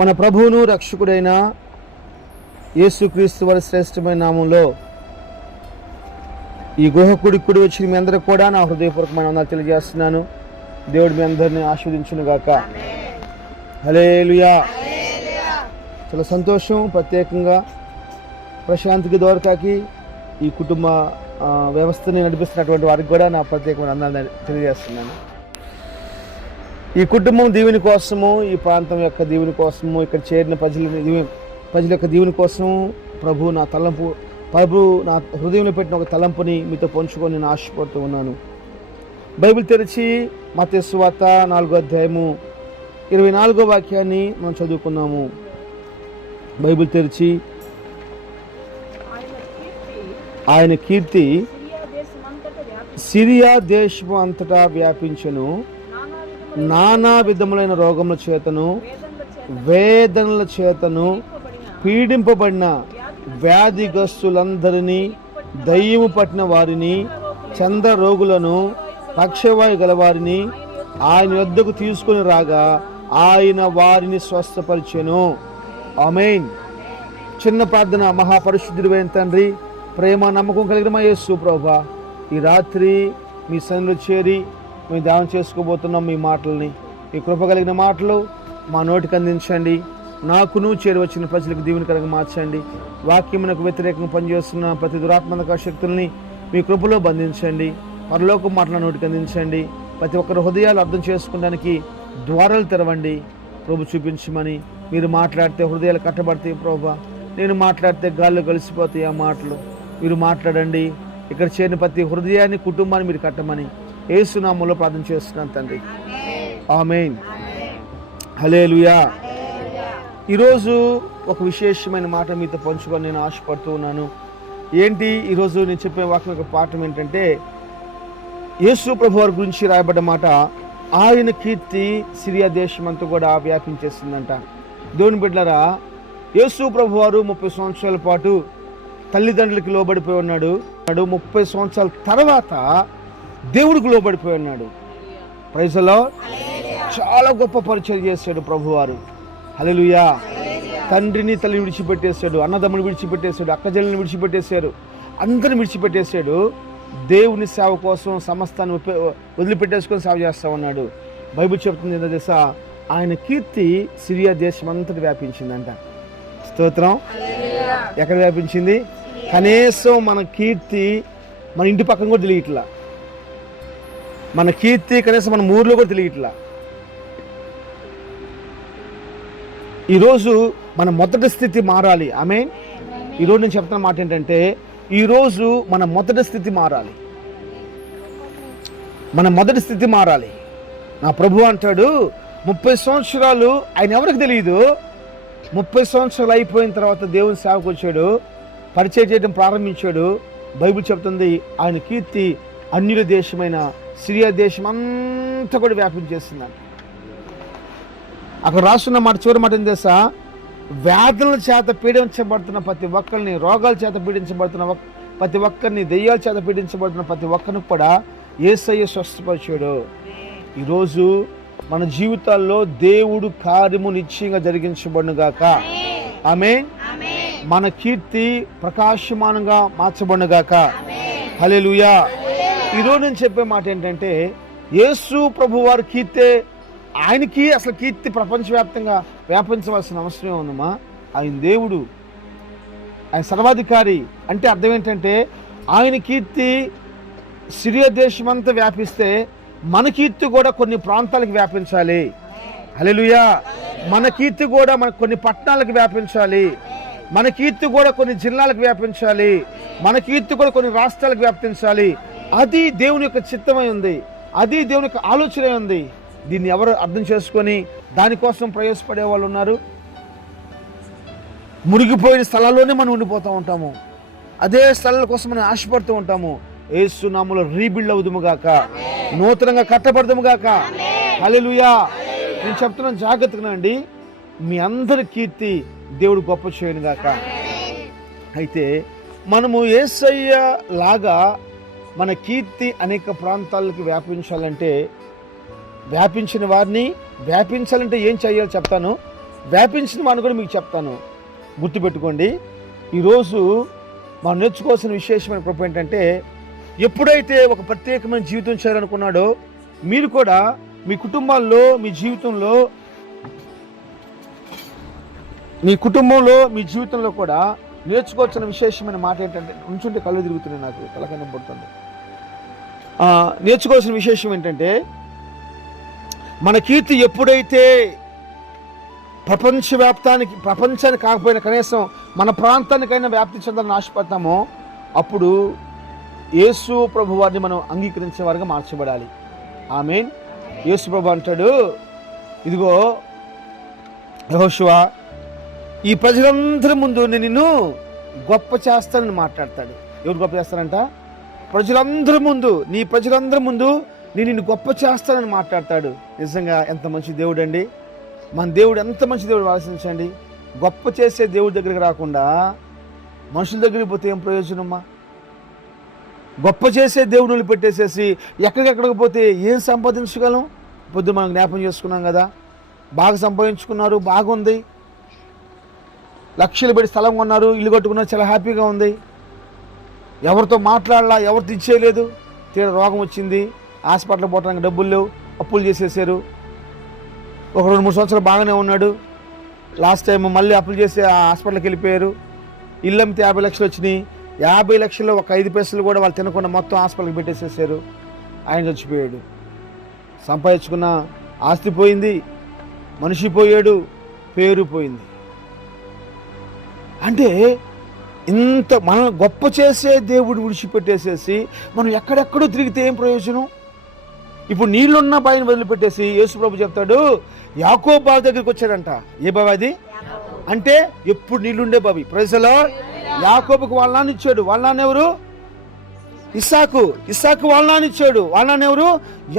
మన ప్రభువును రక్షకుడైన యేసుక్రీస్తు వారి శ్రేష్టమైన నామంలో ఈ గృహకుడి కుడి వచ్చిన మీ అందరూ కూడా నా హృదయపూర్వకమైన వందనాలు తెలియజేస్తున్నాను. దేవుడు మీ అందరినీ ఆశీర్వదించును గాక. హల్లెలూయా. చాలా సంతోషం. ప్రత్యేకంగా ప్రశాంత్కి ద్వారకాకి ఈ కుటుంబ వ్యవస్థని నడిపిస్తున్నటువంటి వారికి కూడా నా ప్రత్యేకమైన వందనాలు తెలియజేస్తున్నాను. ఈ కుటుంబం దీవెని కోసము, ఈ ప్రాంతం యొక్క దీవెని కోసము, ఇక్కడ చేరిన ప్రజల యొక్క దీవెని కోసము ప్రభు నా హృదయంలో పెట్టిన ఒక తలంపుని మీతో పంచుకొని నేను ఆశపడుతూ ఉన్నాను. బైబిల్ తెరిచి మత్తయి సువార్త 4వ అధ్యాయము 24వ వాక్యాన్ని మనం చదువుకున్నాము. బైబిల్ తెరిచి ఆయన కీర్తి సిరియా దేశము అంతటా వ్యాపించెను. నానా విధములైన రోగముల చేతను వేదనల చేతను పీడింపబడిన వ్యాధిగ్రస్తులందరినీ, దయ్యము పట్టిన వారిని, చంద్ర రోగులను, పక్షవాయు గలవారిని ఆయన యొద్దకు తీసుకుని రాగా ఆయన వారిని స్వస్థపరిచెను. ఆమేన్. చిన్న ప్రార్థన. మహాపరిశుద్ధుడైన తండ్రి, ప్రేమ నమ్మకం కలిగిన మా యేసు ప్రభువా, ఈ రాత్రి మీ సన్నిధిలో చేరి మేము ధ్యానం చేసుకోబోతున్నాం. మీ మాటల్ని, మీ కృప కలిగిన మాటలు మా నోటికి అందించండి. నాకును చేరి వచ్చిన ప్రజలకు దీవెనకరంగా మార్చండి. వాక్యమునకు వ్యతిరేకంగా పనిచేస్తున్న ప్రతి దురాత్మక శక్తుల్ని మీ కృపలో బంధించండి. పరలోకం మాటల నోటికి అందించండి. ప్రతి ఒక్కరి హృదయాలు అర్థం చేసుకోవడానికి ద్వారాలు తెరవండి. ప్రభు చూపించమని. మీరు మాట్లాడితే హృదయాలు కట్టబడతాయి ప్రభువా. నేను మాట్లాడితే గాల్లో కలిసిపోతాయి ఆ మాటలు. మీరు మాట్లాడండి. ఇక్కడ చేరిన ప్రతి హృదయాన్ని, కుటుంబాన్ని మీరు కట్టమని యేసు నామములో ప్రార్థన చేస్తున్నాను తండ్రి. ఆమేన్. హల్లెలూయా. ఈరోజు ఒక విశేషమైన మాట మీతో పంచుకొని నేను ఆశపడుతూ ఉన్నాను. ఏంటి ఈరోజు నేను చెప్పే వాక్యం యొక్క పాఠం ఏంటంటే, యేసు ప్రభు వారి గురించి రాయబడ్డ మాట, ఆయన కీర్తి సిరియా దేశం అంతా కూడా వ్యాపించేసిందంట. దేవుని బిడ్డలారా, యేసు ప్రభు వారు 30 సంవత్సరాల పాటు తల్లిదండ్రులకి లోబడిపోయి ఉన్నాడు. 30 సంవత్సరాల తర్వాత దేవుడికి లోబడిపోయి ఉన్నాడు. Praise the Lord. చాలా గొప్ప పరిచయం చేశాడు ప్రభువారు. హల్లెలూయా. తండ్రిని తల్లిని విడిచిపెట్టేశాడు, అన్నదమ్ముని విడిచిపెట్టేశాడు, అక్కజల్ని విడిచిపెట్టేశాడు, అందరిని విడిచిపెట్టేశాడు. దేవుని సేవ కోసం సమస్తాన్ని వదిలిపెట్టేసుకొని సేవ చేస్తా ఉన్నాడు. బైబిల్ చెప్తుంది ఏంటో తెలుసా, ఆయన కీర్తి సిరియా దేశం అంతటి వ్యాపించిందంట. స్తోత్రం. ఎక్కడ వ్యాపించింది? కనీసం మన కీర్తి మన ఇంటి పక్కన కూడా తెలియట్లా. మన కీర్తి కనీసం మన ఊర్లో కూడా తెలియట్లా. ఈరోజు మన మొదటి స్థితి మారాలి. ఆమేన్. ఈరోజు నేను చెప్తున్న మాట ఏంటంటే, ఈరోజు మన మొదటి స్థితి మారాలి. మన మొదటి స్థితి మారాలి. నా ప్రభు అంటాడు, 30 సంవత్సరాలు ఆయన ఎవరికి తెలియదు. 30 సంవత్సరాలు అయిపోయిన తర్వాత దేవుని సేవకు వచ్చాడు, పరిచయం చేయడం ప్రారంభించాడు. బైబిల్ చెప్తుంది ఆయన కీర్తి అన్యుల దేశమైన సిరియా దేశం అంతా కూడా వ్యాపించేస్తున్నాడు. అక్కడ రాస్తున్న మాట, చివరి మాట ఏం తెలుసా, వ్యాధుల చేత పీడించబడుతున్న ప్రతి ఒక్కరిని, రోగాల చేత పీడించబడుతున్న ప్రతి ఒక్కరిని, దెయ్యాల చేత పీడించబడుతున్న ప్రతి ఒక్కరిని కూడా యేసయ్య స్వస్థపరిచాడు. ఈరోజు మన జీవితాల్లో దేవుడు కార్యము నిశ్చయంగా జరిగించబడునుగాక. ఆమేన్. మన కీర్తి ప్రకాశమానంగా మార్చబడునుగాక. హల్లెలూయా. ఈరోజు నేను చెప్పే మాట ఏంటంటే, యేసు ప్రభు వారి కీర్తే, ఆయనకి అసలు కీర్తి ప్రపంచవ్యాప్తంగా వ్యాపించవలసిన అవసరం ఉందమ్మా. ఆయన దేవుడు, ఆయన సర్వాధికారి. అంటే అర్థం ఏంటంటే, ఆయన కీర్తి సిరియా దేశమంతా వ్యాపిస్తే మన కీర్తి కూడా కొన్ని ప్రాంతాలకు వ్యాపించాలి. హల్లెలూయా. మన కీర్తి కూడా మన కొన్ని పట్టణాలకు వ్యాపించాలి. మన కీర్తి కూడా కొన్ని జిల్లాలకు వ్యాపించాలి. మన కీర్తి కూడా కొన్ని రాష్ట్రాలకు వ్యాపించాలి. అది దేవుని యొక్క చిత్తమై ఉంది. అది దేవుని యొక్క ఆలోచన ఉంది. దీన్ని ఎవరు అర్థం చేసుకొని దానికోసం ప్రయాసపడే వాళ్ళు ఉన్నారు? మునిగిపోయిన స్థలాల్లోనే మనం ఉండిపోతూ ఉంటాము. అదే స్థలాల కోసం మనం ఆశపడుతూ ఉంటాము. యేసు నామములో రీబిల్డ్ అవుదుముగాక, నూతనంగా కట్టబడదుముగాక. హల్లెలూయా. నేను చెప్తున్నాను, జాగ్రత్తగా అండి. మీ అందరి కీర్తి దేవుడు గొప్ప చేయనుగాక. అయితే మనము యేసయ్య లాగా మన కీర్తి అనేక ప్రాంతాలకు వ్యాపించాలంటే, వ్యాపించిన వారిని వ్యాపించాలంటే ఏం చేయాలో చెప్తాను. వ్యాపించిన వాడిని కూడా మీకు చెప్తాను. గుర్తుపెట్టుకోండి, ఈరోజు మనం నేర్చుకోవాల్సిన విశేషమైన కృప ఏంటంటే, ఎప్పుడైతే ఒక ప్రత్యేకమైన జీవితం చేయాలనుకున్నాడో మీరు కూడా మీ కుటుంబాల్లో, మీ జీవితంలో కూడా నేర్చుకోవాల్సిన విశేషమైన మాట ఏంటంటే, ఉంచుంటే కళ్ళు తిరుగుతున్నాయి, నాకు తలకైనా పడుతుంది. నేర్చుకోవాల్సిన విశేషం ఏంటంటే, మన కీర్తి ఎప్పుడైతే ప్రపంచానికి కాకపోయినా కనీసం మన ప్రాంతానికైనా వ్యాప్తి చెందాలని ఆశపడతామో, అప్పుడు యేసు ప్రభు వారిని మనం అంగీకరించే వారిగా మార్చబడాలి. ఆమేన్. యేసు ప్రభు అంటాడు, ఇదిగో యెహోషువ, ఈ ప్రజలందరి ముందు నేను నిన్ను గొప్ప చేస్తానని మాట్లాడతాడు. ఎవరు గొప్ప చేస్తారంట? నీ ప్రజలందరి ముందు నేను నిన్ను గొప్ప చేస్తానని మాట్లాడతాడు. నిజంగా ఎంత మంచి దేవుడు అండి! మన దేవుడు ఎంత మంచి దేవుడు ఆలోచించండి. గొప్ప చేసే దేవుడి దగ్గరికి రాకుండా మనుషుల దగ్గరికి పోతే ఏం ప్రయోజనమ్మా? గొప్ప చేసే దేవుడు వదిలిపెట్టేసేసి ఎక్కడికెక్కడికి పోతే ఏం సంపాదించగలం? పొద్దు మనం జ్ఞాపం చేసుకున్నాం కదా, బాగా సంపాదించుకున్నారు, బాగుంది, లక్షలు పెట్టి స్థలం కొన్నారు, ఇల్లు కట్టుకున్నారు, చాలా హ్యాపీగా ఉంది, ఎవరితో మాట్లాడాలా, ఎవరితో ఇచ్చేయలేదు, తీరా రోగం వచ్చింది, హాస్పిటల్ పోవడానికి డబ్బులు లేవు, అప్పులు చేసేసారు. ఒక 2-3 సంవత్సరాలు బాగానే ఉన్నాడు, లాస్ట్ టైం మళ్ళీ అప్పులు చేసి ఆ హాస్పిటల్కి వెళ్ళిపోయారు. ఇల్లు అమ్మితే 50 లక్షలు వచ్చినాయి. 50 లక్షల్లో ఒక 5 పైసలు కూడా వాళ్ళు తినకుండా మొత్తం హాస్పిటల్కి పెట్టేసేసారు. ఆయన చచ్చిపోయాడు. సంపాదించుకున్న ఆస్తి పోయింది, మనిషి పోయాడు, పేరు పోయింది. అంటే ఇంత మనం గొప్ప చేసే దేవుడు విడిచిపెట్టేసేసి మనం ఎక్కడెక్కడో తిరిగితే ఏం ప్రయోజనం? ఇప్పుడు నీళ్ళున్న బావిని వదిలిపెట్టేసి యేసు ప్రభు చెప్తాడు, యాకోబు బావి దగ్గరికి వచ్చాడంట. ఏ బావి అది అంటే? ఎప్పుడు నీళ్ళుండే బావి. Praise the Lord. యాకోబుకు వాళ్ళ నాన్న ఇచ్చాడు. వాళ్ళ నాన్న ఎవరు? ఇస్సాకు వాళ్ళ నాన్న ఇచ్చాడు. వాళ్ళ నాన్న ఎవరు?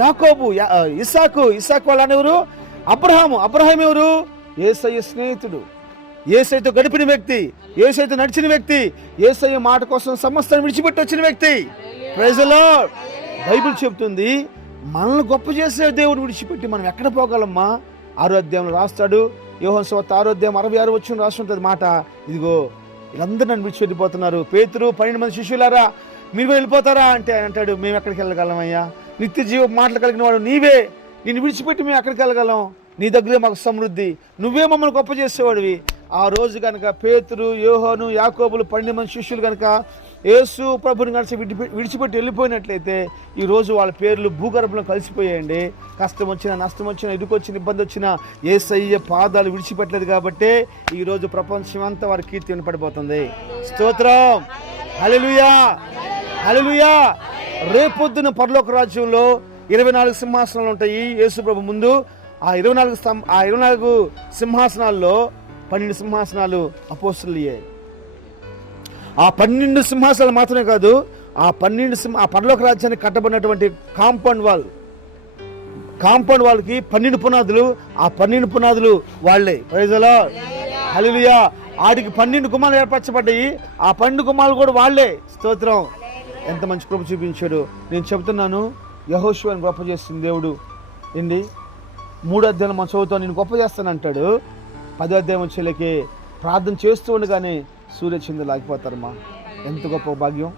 యాకోబు. ఇస్సాకు వాళ్ళ నాన్న ఎవరు? అబ్రహాం ఎవరు? యేసయ్య స్నేహితుడు, యేసయ్యతో గడిపిన వ్యక్తి, యేసయ్యతో నడిచిన వ్యక్తి, యేసయ్య మాట కోసం సమస్తాన్ని విడిచిపెట్టి వచ్చిన వ్యక్తి. Praise the lord. బైబిల్ చెప్తుంది, మనల్ని గొప్ప చేసే దేవుడు విడిచిపెట్టి మనం ఎక్కడ పోగలమ్మా? 6వ అధ్యాయంలో రాస్తాడు, యోహాను సువార్త 6వ అధ్యాయం 66 వచనం రాస్తుంటది మాట. ఇదిగో వీళ్ళందరూ నన్ను విడిచిపెట్టిపోతున్నారు, పేతురు 12 మంది శిష్యులారా మీరు వెళ్ళిపోతారా అంటే ఆయన అంటాడు, మేము ఎక్కడికి వెళ్ళగలమయ్యా? నిత్య జీవ మాటలు కలిగిన వాడు నీవే, నిన్ను విడిచిపెట్టి మేము ఎక్కడికి వెళ్ళగలం? నీ దగ్గరే మాకు సమృద్ధి, నువ్వే మమ్మల్ని గొప్ప చేసేవాడివి. ఆ రోజు కనుక పేతురు, యోహాను, యాకోబులు 12 మంది శిష్యులు కనుక యేసు ప్రభుని కలిసి విడిచిపెట్టి వెళ్ళిపోయినట్లయితే ఈరోజు వాళ్ళ పేర్లు భూగర్భంలో కలిసిపోయాయండి. కష్టం వచ్చినా, నష్టం వచ్చినా, ఇరుకొచ్చిన, ఇబ్బంది వచ్చినా యేసయ్య పాదాలు విడిచిపెట్టలేదు కాబట్టి ఈరోజు ప్రపంచం అంతా వారి కీర్తి వినపడిపోతుంది. స్తోత్రం. హల్లెలూయా, హల్లెలూయా. రేపొద్దున పరలోక రాజ్యంలో 24 సింహాసనాలు ఉంటాయి యేసు ప్రభు ముందు. ఆ 24 సింహాసనాల్లో 12 సింహాసనాలు అపోస్తలుయే. ఆ 12 సింహాసనాలు మాత్రమే కాదు, ఆ పరలోక రాజ్యానికి కట్టబడినటువంటి కాంపౌండ్ వాల్కి 12 పునాదులు. ఆ 12 పునాదులు వాళ్ళే. Praise the Lord. హల్లెలూయా. ఆడికి 12 గుమ్మాలు ఏర్పరచబడ్డాయి. ఆ 12 గుమ్మాలు కూడా వాళ్ళే. స్తోత్రం. ఎంత మంచి కృప చూపించాడు. నేను చెబుతున్నాను, యెహోషువని గొప్ప చేస్తుంది దేవుడు. ఏంటి 3వ అధ్యాయం మనం చదువుతాం, నేను గొప్ప చేస్తానంటాడు. 10వ అధ్యాయం వచ్చేలకి ప్రార్థన చేస్తూ ఉండగానే సూర్యచంద్రులు లాగిపోతారమ్మా. ఎంత గొప్ప భాగ్యం.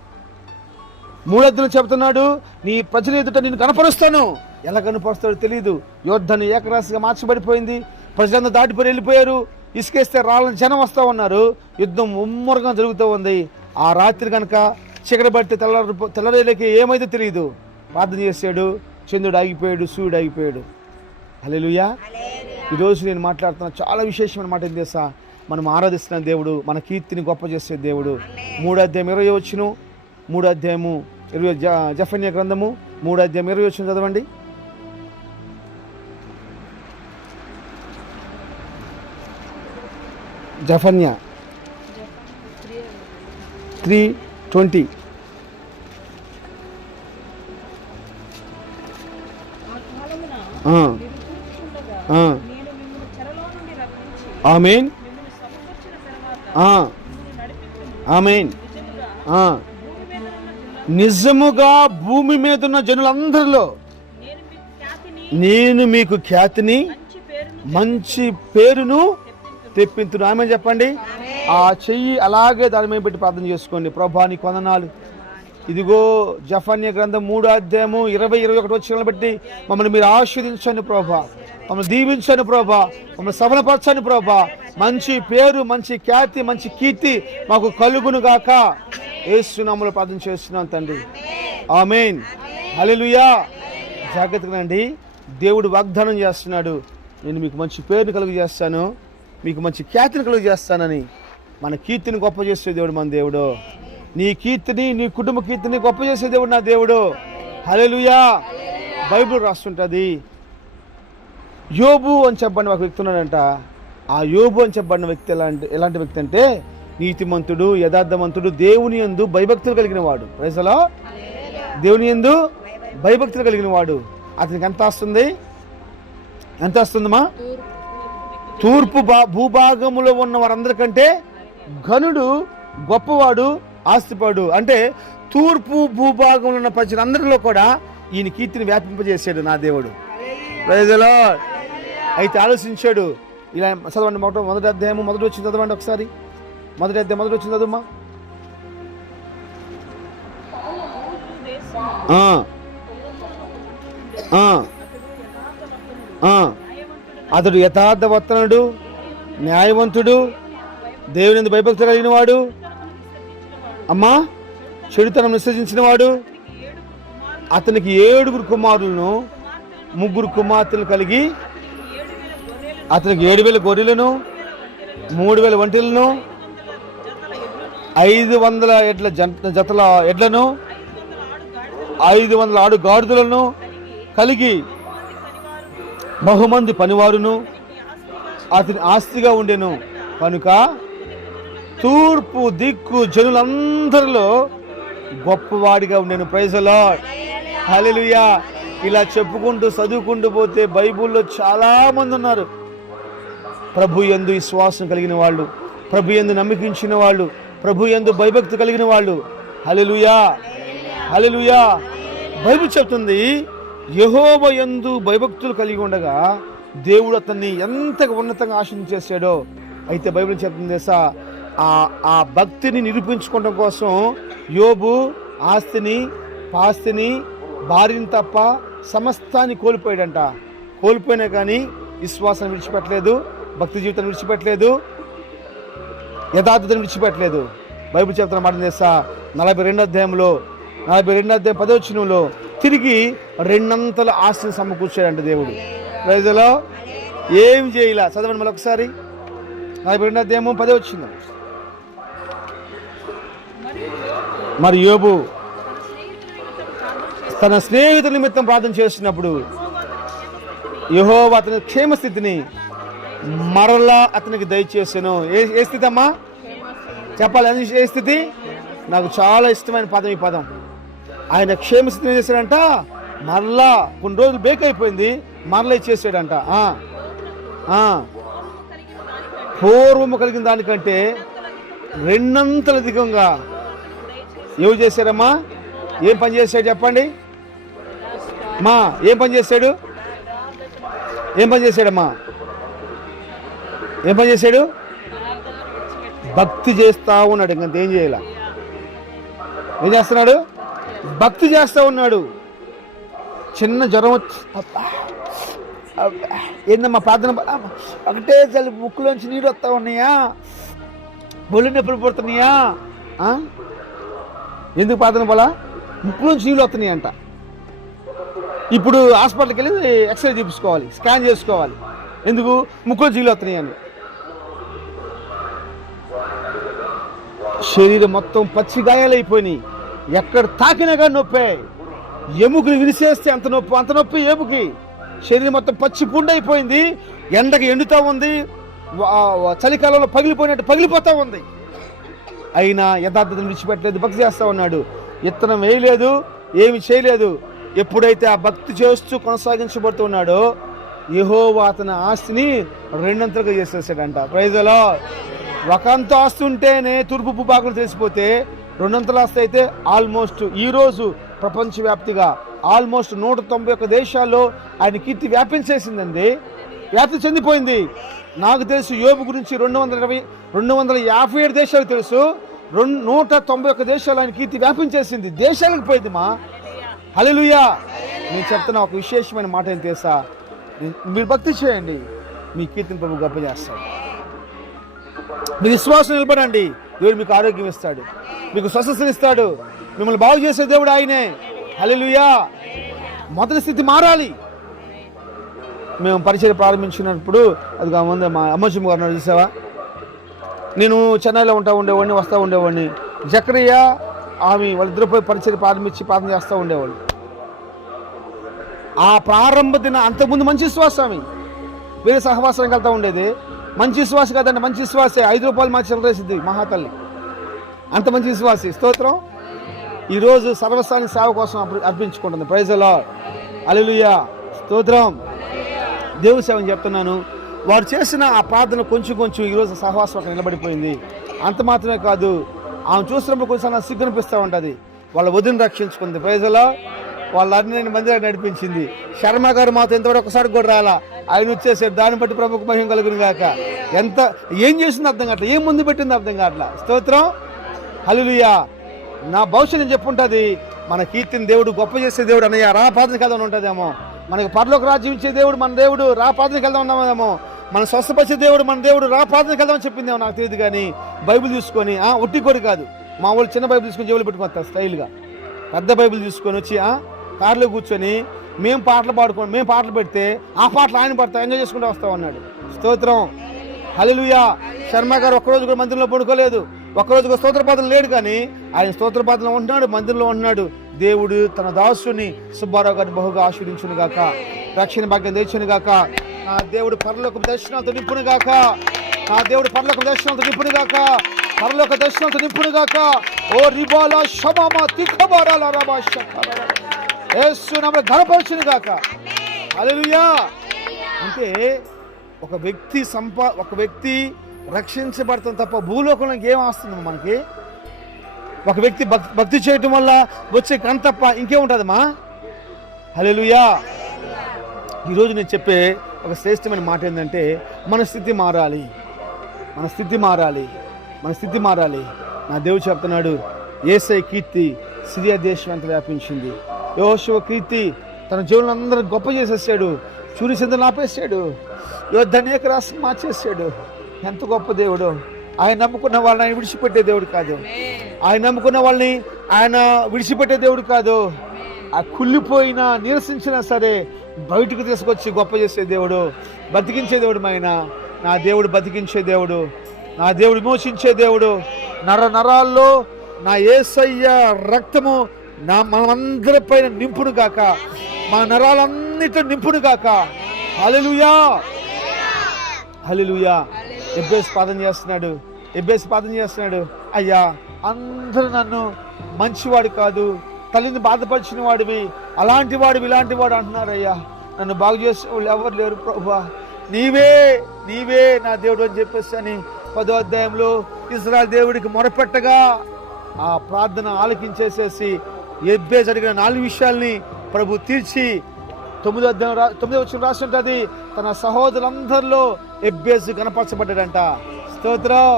3వ అధ్యాయం చెబుతున్నాడు, నీ ప్రజల ఎదుట నేను కనపరుస్తాను. ఎలా కనపరుస్తాడో తెలియదు. యోర్దాను ఏకరాశిగా మార్చబడిపోయింది. ప్రజలందరూ దాటిపోయి వెళ్ళిపోయారు. ఇసుకేస్తే రాళ్ళని జనం వస్తూ ఉన్నారు. యుద్ధం ముమ్మరంగా జరుగుతూ ఉంది. ఆ రాత్రి కనుక చీకటి పడితే తెల్లరేలకి ఏమైతే తెలియదు. ప్రార్థన చేశాడు, చంద్రుడు ఆగిపోయాడు, సూర్యుడు ఆగిపోయాడు. హల్లెలూయా. ఈరోజు నేను మాట్లాడుతున్న చాలా విశేషమైన మాట ఏం చేస్తా, మనం ఆరాధిస్తున్న దేవుడు, మన కీర్తిని గొప్ప చేసే దేవుడు. 3వ అధ్యాయం 20 వచనం, 3వ అధ్యాయము 20 జఫన్యా గ్రంథము 3వ అధ్యాయం 20 వచనం చదవండి. జఫన్యా 3:20. ఆమేన్, ఆమేన్. నిజముగా భూమి మీద ఉన్న జనులందరిలో నేను మీకు ఖ్యాతిని, మంచి పేరును తెప్పింతును. ఆమె చెప్పండి. ఆ చెయ్యి అలాగే దాని మీద పెట్టి ప్రార్థన చేసుకోండి. ప్రభా నీ వందనాలు, ఇదిగో జఫన్య గ్రంథం 3వ అధ్యాయము 20-21 వచనాలను బట్టి మమ్మల్ని మీరు ఆశీర్వదించండి ప్రభా, మమ్మల్ని దీవించండి ప్రభా, మమ్మల్ని సఫలపరచండి ప్రభా. మంచి పేరు, మంచి ఖ్యాతి, మంచి కీర్తి మాకు కలుగును గాక. యేసు నామములో ప్రార్థన చేస్తున్నాను తండ్రి. ఆమేన్. హల్లెలూయా. జాగ్రత్తగా రండి. దేవుడు వాగ్దానం చేస్తున్నాడు, నేను మీకు మంచి పేరుని కలుగు చేస్తాను, మీకు మంచి ఖ్యాతిని కలుగు చేస్తానని. మన కీర్తిని గొప్ప చేసే దేవుడు మన దేవుడు. నీ కీర్తిని, నీ కుటుంబ కీర్తిని గొప్ప చేసే దేవుడు నా దేవుడు. హల్లెలూయా. బైబిల్ రాస్తుంటుంది, యోబు అని చెప్పబడిన ఒక వ్యక్తి ఉన్నాడంట. ఆ యోబు అని చెప్పబడిన వ్యక్తి ఎలాంటి వ్యక్తి అంటే నీతిమంతుడు, యథార్థవంతుడు, దేవుని యందు భయభక్తులు కలిగిన వాడు. Praise the Lord. దేవుని యందు భయభక్తులు కలిగిన వాడు. అతనికి ఎంత వస్తుంది? ఎంత వస్తుందమ్మా? తూర్పు భూభాగములో ఉన్న వారందరికంటే ఘనుడు, గొప్పవాడు, ఆస్తిపాడు. అంటే తూర్పు భూభాగంలో ఉన్న ప్రజలందరిలో కూడా ఈయన కీర్తిని వ్యాపింపజేశాడు నా దేవుడు. Praise the Lord. అయితే ఆలోచించాడు. ఇలా చదవండి, మొదటి అధ్యాయము మొదటి వచ్చింది చదవండి ఒకసారి. మొదటి అధ్యాయం మొదటి వచ్చింది చదువుమా. అతడు యథార్థవర్తనుడు, న్యాయవంతుడు, దేవుని భయభక్తి కలిగిన వాడు, అమ్మా చెడుతనం విసర్జించిన వాడు. అతనికి 7 కుమారులను 3 కుమార్తెలు కలిగి అతనికి 7,000 గొర్రెలను, 3,000 ఒంటెలను, 500 జతల ఎడ్లను, 500 ఆడు గాడిదలను కలిగి బహుమంది పనివారును అతని ఆస్తిగా ఉండెను. కనుక తూర్పు దిక్కు జనులందరిలో గొప్పవాడిగా ఉండెను. Praise the Lord. హల్లెలూయా. ఇలా చెప్పుకుంటూ చదువుకుంటూ పోతే బైబిల్లో చాలా మంది ఉన్నారు. ప్రభు యందు విశ్వాసం కలిగిన వాళ్ళు, ప్రభు యందు నమ్మకించిన వాళ్ళు, ప్రభు యందు భయభక్తి కలిగిన వాళ్ళు. హల్లెలూయా. హల్లెలూయా. బైబిల్ చెప్తుంది, యెహోవా యందు భయభక్తులు కలిగి ఉండగా దేవుడు అతన్ని ఎంతగా ఉన్నతంగా ఆశీర్వదించేశాడో. అయితే బైబిల్ చెప్తుంది ఆ భక్తిని నిరూపించుకోవడం కోసం యోబు ఆస్తిని, పాస్తిని, భార్యని తప్ప సమస్తాన్ని కోల్పోయాడంట. కోల్పోయినా కానీ విశ్వాసాన్ని విడిచిపెట్టలేదు, భక్తి జీవితాన్ని విడిచిపెట్టలేదు, యథార్థతను విడిచిపెట్టలేదు. బైబిల్ చెప్తున్న మాట 42వ అధ్యాయంలో 10వ వచనంలో తిరిగి 2 ఆస్తిని సమకూర్చాడంట దేవుడు. Praise the Lord. ఏం చేయలే. చదవండి మళ్ళీ ఒకసారి. 42వ అధ్యాయము 10వ వచనం. మరి యోబు తన స్నేహితుల నిమిత్తం ప్రార్థన చేస్తున్నప్పుడు యెహోవా అతని క్షేమస్థితిని మరలా అతనికి దయచేసాను. ఏ స్థితి అమ్మా చెప్పాలి? ఏ స్థితి? నాకు చాలా ఇష్టమైన పదం ఈ పదం. ఆయన క్షేమస్థితిని చేశాడంట. మరలా కొన్ని రోజులు బేక్ అయిపోయింది, మరలా ఇచ్చేసాడంట. పూర్వము కలిగిన దానికంటే 2 అధికంగా ఎవరు చేశారమ్మా? ఏం పని చేశాడు చెప్పండి మా? ఏం పని చేశాడు? ఏం పని చేశాడమ్మా? ఏం పని చేశాడు? భక్తి చేస్తా ఉన్నాడు. ఇంకంత ఏం చేయాల? ఏం చేస్తున్నాడు? భక్తి చేస్తా ఉన్నాడు. చిన్న జ్వరం ఏందమ్మా ప్రార్థన? ఒకటే చలి, ముక్కులోంచి నీరు వస్తా ఉన్నాయా, బొల్లు నొప్పులు పడుతున్నాయా? ఎందుకు ప్రార్థన పోలా? ముక్కులోంచి నీళ్ళు వస్తున్నాయి అంట. ఇప్పుడు హాస్పిటల్కి వెళ్ళి ఎక్స్రే చూపించుకోవాలి, స్కాన్ చేసుకోవాలి. ఎందుకు? ముక్కులోంచి నీళ్ళు వస్తున్నాయి అని. శరీరం మొత్తం పచ్చి గాయాలైపోయినాయి. ఎక్కడ తాకినా కానీ నొప్పే. ఎముకలు విరిసేస్తే అంత నొప్పి ఎముకి. శరీరం మొత్తం పచ్చి పుండు అయిపోయింది. ఎండకి ఎండుతూ ఉంది, చలికాలంలో పగిలిపోయినట్టు పగిలిపోతూ ఉంది. అయినా యథార్థతను విడిచిపెట్టలేదు, భక్తి చేస్తూ ఉన్నాడు. ఇత్తనం వేయలేదు, ఏమి చేయలేదు. ఎప్పుడైతే ఆ భక్తి చేస్తూ కొనసాగించబడుతున్నాడో యెహోవా అతని ఆస్తిని 2 చేసేసాడంట. Praise the lord. ఒకంత ఆస్తి ఉంటేనే తూర్పు భూభాగంలో తెలిసిపోతే 2 ఆస్తి అయితే ఆల్మోస్ట్ ఈరోజు ప్రపంచవ్యాప్తిగా ఆల్మోస్ట్ 191 దేశాల్లో ఆయన కీర్తి వ్యాపించేసిందండి, వ్యాప్తి చెందిపోయింది. నాకు తెలుసు యోబు గురించి 257 దేశాలు తెలుసు. 191 దేశాలు ఆయన కీర్తి వ్యాపించేసింది. దేశాలకు పోయింది మా. హల్లెలూయా. నేను చెప్తున్నా ఒక విశేషమైన మాట ఏం తెలుసా, మీరు భక్తి చేయండి, మీ కీర్తిని ప్రభు గొప్ప చేస్తాడు. మీ విశ్వాసం నిలబడండి, దేవుడు మీకు ఆరోగ్యం ఇస్తాడు, మీకు స్వస్థతను ఇస్తాడు, మిమ్మల్ని బాగు చేసే దేవుడు ఆయనే. హల్లెలూయా. మొదటి స్థితి మారాలి. మేము పరిచయం ప్రారంభించినప్పుడు అది ముందు మా అమ్మచమ్మ గారు చూసావా, నేను చెన్నైలో ఉండేవాడిని, వస్తూ ఉండేవాడిని. జకరియా ఆమె వాళ్ళిద్దరు పోయి పరిచయం ప్రారంభించి ప్రార్థన చేస్తూ ఉండేవాళ్ళు. ఆ ప్రారంభ దిన అంతకుముందు మంచి విశ్వాసం, ఆమె వేరే సహవాసానికి వెళ్తూ ఉండేది. మంచి విశ్వాస కాదండి, మంచి విశ్వాసే. 5 రూపాయలు మాకు చెల్లరేసింది మహాతల్లి, అంత మంచి విశ్వాసి. స్తోత్రం. ఈరోజు సర్వస్థాని సేవ కోసం అర్పించుకుంటుంది. Praise the Lord. హల్లెలూయా. స్తోత్రం. దేవుని సేవని చెప్తున్నాను. వారు చేసిన ఆ ప్రార్థన కొంచెం ఈరోజు సహవాసం అక్కడ నిలబడిపోయింది. అంత మాత్రమే కాదు, ఆమె చూసినప్పుడు కొంచెం సిగ్గునిపిస్తూ ఉంటుంది. వాళ్ళ వదిన రక్షించుకుంది. Praise the lord. వాళ్ళ అన్ని మందిరాన్ని నడిపించింది. శర్మ గారు మాతో ఇంతవరకు ఒకసారి కూడా రాలా, ఆయన వచ్చేసారు. దాన్ని బట్టి ప్రభుకు మహిమ కలుగును గాక. ఎంత ఏం చేసింది అర్థం కావట్లా, ఏం ముందు పెట్టింది అర్థం కావట్లా. స్తోత్రం. హల్లెలూయా. నా భవిష్యత్తు చెప్పుంటుంది, మన కీర్తిని దేవుడు గొప్ప చేసే దేవుడు అన్నయ్య రాపాదనకి వెళ్దాం ఉంటుందేమో. మనకి పరలోక రాజ్యం ఇచ్చే దేవుడు మన దేవుడు, రాపాదనకి వెళ్దాం ఉన్నామేమో. మన స్వస్థపరిచే దేవుడు మన దేవుడు, రాపాదనకి వెళ్దామని చెప్పిందేమో నాకు తెలియదు. కానీ బైబిల్ తీసుకొని ఒట్టి కొడి కాదు, మా వాళ్ళు చిన్న బైబిల్ తీసుకొని జేబులు పెట్టుకుని వస్తారు స్టైల్గా. పెద్ద బైబిల్ తీసుకొని వచ్చి కార్లో కూర్చొని మేము పాటలు పెడితే ఆ పాటలు ఆయన పడతా ఎంజాయ్ చేసుకుంటూ వస్తా ఉన్నాడు. స్తోత్రం. హల్లెలూయా. శర్మ గారు ఒక్కరోజు కూడా మందిరంలో పడుకోలేదు, ఒక్కరోజు కూడా స్తోత్రపాదం లేడు. కానీ ఆయన స్తోత్రపాదం ఉంటున్నాడు, మందిరంలో ఉంటున్నాడు. దేవుడు తన దాసుని సుబ్బారావు గారిని బహుగా ఆశీర్వదించును గాక, రక్షణ భాగ్యం తెచ్చును గాక. నా దేవుడు పరలోక దర్శనాలతో నింపును గాక, నా దేవుడు పరలోక దర్శనాలతో నింపును గాక, పరలోక దర్శనాలతో నింపును గాక. ఓ రిబాలా షమామా తిఖబారాల రబా షకరా యేసు నామములో ఘనపరచును గాక. హల్లెలూయా. అంటే ఒక వ్యక్తి రక్షించబడతాం తప్ప భూలోకంలోకి ఏం వస్తుంది మనకి? ఒక వ్యక్తి భక్తి చేయటం వల్ల వచ్చే కన్ తప్ప ఇంకేముంటుందమ్మా? హల్లెలూయా. ఈరోజు నేను చెప్పే ఒక శ్రేష్టమైన మాట ఏంటంటే, మన స్థితి మారాలి. నా దేవుడు చెప్తున్నాడు, యేసయ్య కీర్తి సిరియా దేశం అంతా వ్యాపించింది. యెహోషువ కీర్తి తన జీవులను అందరూ గొప్ప చేసేసాడు, సూర్యచంద్రులను ఆపేసాడు, యోధనేక రాష్ట్రం మార్చేసాడు. ఎంత గొప్ప దేవుడు! ఆయన నమ్ముకున్న వాళ్ళని ఆయన విడిచిపెట్టే దేవుడు కాదు. ఆయన నమ్ముకున్న వాళ్ళని ఆయన విడిచిపెట్టే దేవుడు కాదు. ఆ కుళ్ళిపోయినా నిరసించినా సరే బయటికి తీసుకొచ్చి గొప్ప చేసే దేవుడు, బతికించే దేవుడు. నా దేవుడు బతికించే దేవుడు, నా దేవుడు విమోచించే దేవుడు. నరాల్లో నా యేసయ్య రక్తము మనందరి పైన నింపును గాక, మా నరాలన్నిటిలో నింపును గాక. హల్లెలూయా. హల్లెలూయా. ఎబ్బేసి ప్రార్థన చేస్తున్నాడు. అయ్యా, అందరూ నన్ను మంచివాడు కాదు, తల్లిని బాధపరిచిన వాడివి, అలాంటి వాడివి, ఇలాంటి వాడు అంటున్నారు. అయ్యా, నన్ను బాగు చేసే వాళ్ళు ఎవరు లేరు ప్రభువా, నీవే నా దేవుడు అని చెప్పేసి అని 10వ అధ్యాయంలో ఇశ్రాయేలు దేవుడికి మొరపెట్టగా ఆ ప్రార్థన ఆలకించేసేసి ఎబ్బేసి అడిగిన 4 విషయాల్ని ప్రభు తీర్చి 9వ వచనం రాసి ఉంటుంది, తన సహోదరులందరిలో ఎబ్బేసి కనపరచబడ్డాడంట. స్తోత్రం.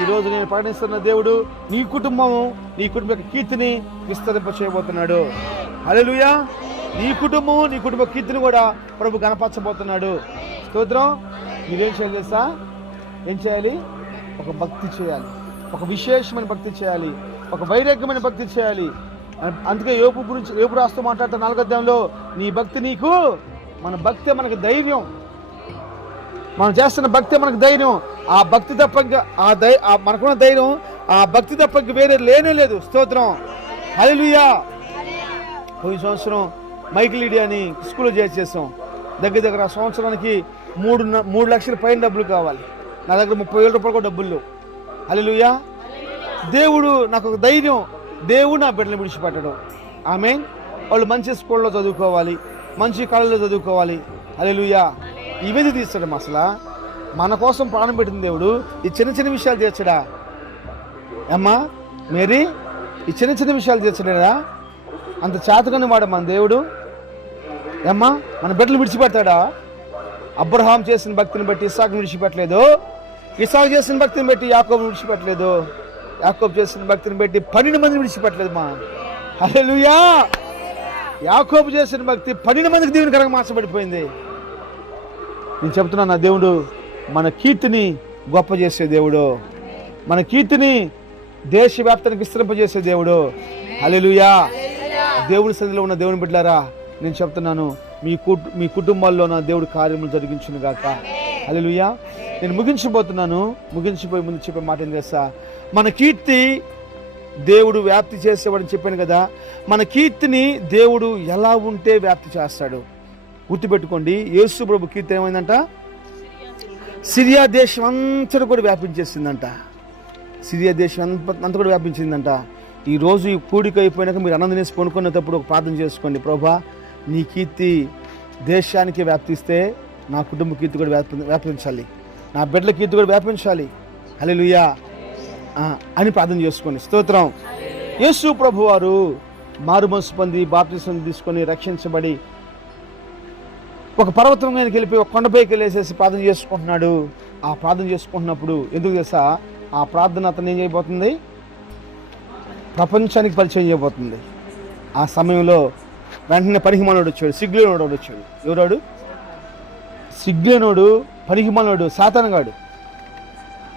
ఈరోజు నేను ప్రకటిస్తున్న దేవుడు నీ కుటుంబం యొక్క కీర్తిని విస్తరింప చేయబోతున్నాడు. హల్లెలూయా. నీ కుటుంబ కీర్తిని కూడా ప్రభు కనపరచబోతున్నాడు. స్తోత్రం. మీరేం చేయాలి తెలుసా? ఏం చేయాలి? ఒక భక్తి చేయాలి, ఒక విశేషమైన భక్తి చేయాలి, ఒక వైరాగ్యమైన భక్తి చేయాలి. అందుకే యోబు రాస్తూ మాట్లాడుతున్న 4వ అధ్యాయంలో, నీ భక్తి నీకు, మన భక్తే మనకు ధైర్యం, మనం చేస్తున్న భక్తే మనకు ధైర్యం. ఆ భక్తి తప్ప మనకున్న ధైర్యం ఆ భక్తి తప్ప వేరే లేనే లేదు. స్తోత్రం. హల్లెలూయా. పోయిన సంవత్సరం మైకిల్ ఈడి అని స్కూల్లో చేసాం. దగ్గర సంవత్సరానికి 3 లక్షల పైన డబ్బులు కావాలి. నా దగ్గర 30,000 రూపాయలు కూడా డబ్బులు లేవు. హల్లెలూయా. దేవుడు నాకు ఒక ధైర్యం. దేవుడు నా బిడ్డలను విడిచిపెట్టడం. ఆమేన్. వాళ్ళు మంచి స్కూల్లో చదువుకోవాలి, మంచి కాలేజీలో చదువుకోవాలి. హల్లెలూయా. ఇవేది తీస్తాడు అసలు? మన కోసం ప్రాణం పెట్టిన దేవుడు ఈ చిన్న విషయాలు తీర్చడా? అమ్మా మేరీ, ఈ చిన్న విషయాలు తీర్చలేదా? అంత చేతగాని వాడు మన దేవుడు. అమ్మా, మన బిడ్డలు విడిచిపెడతాడా? అబ్రహాం చేసిన భక్తిని బట్టి ఇస్సాకును విడిచిపెట్టలేదు, ఇస్సాకు చేసిన భక్తిని బట్టి యాకోబును విడిచిపెట్టలేదు, యాకోబు చేసిన భక్తిని బట్టి 12 మందిని విడిచిపెట్టలేదు. మా హల్లెలూయా! యాకోబు చేసిన భక్తి 12 మందికి దీవెనకరంగా మార్చబడిపోయింది. నేను చెప్తున్నాను, నా దేవుడు మన కీర్తిని గొప్ప చేసే దేవుడు, మన కీర్తిని దేశవ్యాప్తానికి విస్తరింపజేసే దేవుడు. హల్లెలూయా! దేవుడి సన్నిధిలో ఉన్న దేవుని బిడ్డలారా, నేను చెప్తున్నాను, మీ కుటుంబాల్లో నా దేవుడు కార్యములు జరిగించును గాక. హల్లెలూయా! నేను ముగించిపోయి ముందు చెప్పే మాట ఏం చేస్తా, మన కీర్తి దేవుడు వ్యాప్తి చేసేవాడని చెప్పాను కదా. మన కీర్తిని దేవుడు ఎలా ఉంటే వ్యాప్తి చేస్తాడు. గుర్తుపెట్టుకోండి, యేసు ప్రభు కీర్తి ఏమైందంట? సిరియా దేశం అంతా కూడా వ్యాపించేసిందంట. సిరియా దేశం అంతా కూడా వ్యాపించిందంట. ఈరోజు ఈ కూడిక అయిపోయినాక మీరు అన్నం తినేసి కొనుక్కునేటప్పుడు ఒక ప్రార్థన చేసుకోండి, ప్రభా నీ కీర్తి దేశానికి వ్యాప్తిస్తే నా కుటుంబ కీర్తి కూడా వ్యాపించాలి, నా బిడ్డల కీర్తి కూడా వ్యాపించాలి. హల్లెలూయా అని ప్రార్థన చేసుకోండి. స్తోత్రం. యేసు ప్రభు వారు మారుమనసు పొంది బాప్తిసం తీసుకొని రక్షించబడి ఒక పర్వతం మీదకి వెళ్ళిపోయి ఒక కొండపైకి వెళ్ళేసేసి ప్రార్థన చేసుకుంటున్నాడు. ఆ ప్రార్థన చేసుకుంటున్నప్పుడు ఎందుకు తెలుసా, ఆ ప్రార్థన అతను ఏం చేయబోతుంది? ప్రపంచానికి పరిచయం చేయబోతుంది. ఆ సమయంలో వెంటనే పనికిమాలోడు వచ్చాడు, సిగ్గులేనోడు వచ్చాడు. ఎవరాడు? సిగ్గులేనోడు, పనికిమాలోడు, సాతానుగాడు.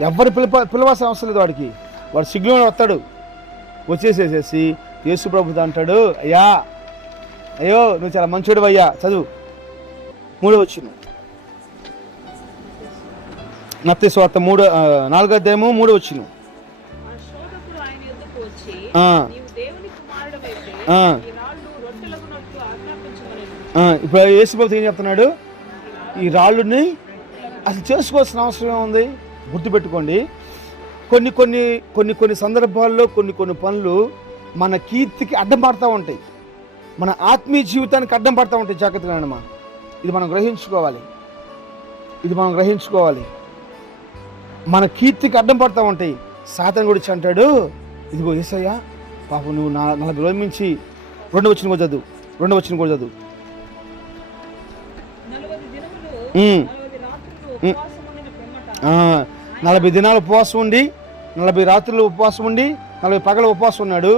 ఎవరు పిలవాల్సిన అవసరం లేదు వాడికి. వాడు సిగ్గులేనోడు వస్తాడు. వచ్చేసేసేసి యేసు ప్రభుతో అంటాడు, అయ్యో నువ్వు చాలా మంచోడు అయ్యా. చదువు 3వ వచనం, మత్తయి సువార్త 4వ అధ్యాయము 3వ వచనం. ఇప్పుడు యేసు ప్రభుతో ఏం చెప్తున్నాడు? ఈ రాళ్ళుని అసలు చేసుకోవాల్సిన అవసరం ఉంది. గుర్తుపెట్టుకోండి, కొన్ని సందర్భాల్లో కొన్ని పనులు మన కీర్తికి అడ్డం పడతా ఉంటాయి, మన ఆత్మీయ జీవితానికి అడ్డం పడతా ఉంటాయి. జాగ్రత్తగా అమ్మా, ఇది మనం గ్రహించుకోవాలి. మన కీర్తికి అడ్డం పడతా ఉంటాయి. సాతాను కూడా వచ్చి అంటాడు, ఇదిగో యేసయ్యా పాపం నువ్వు 40 రోజుల నుంచి 2వ వచనం కూడా చదువు. 40 దినాలు ఉపవాసం ఉండి 40 రాత్రులు ఉపవాసం ఉండి 40 పగల ఉపవాసం ఉన్నాడు.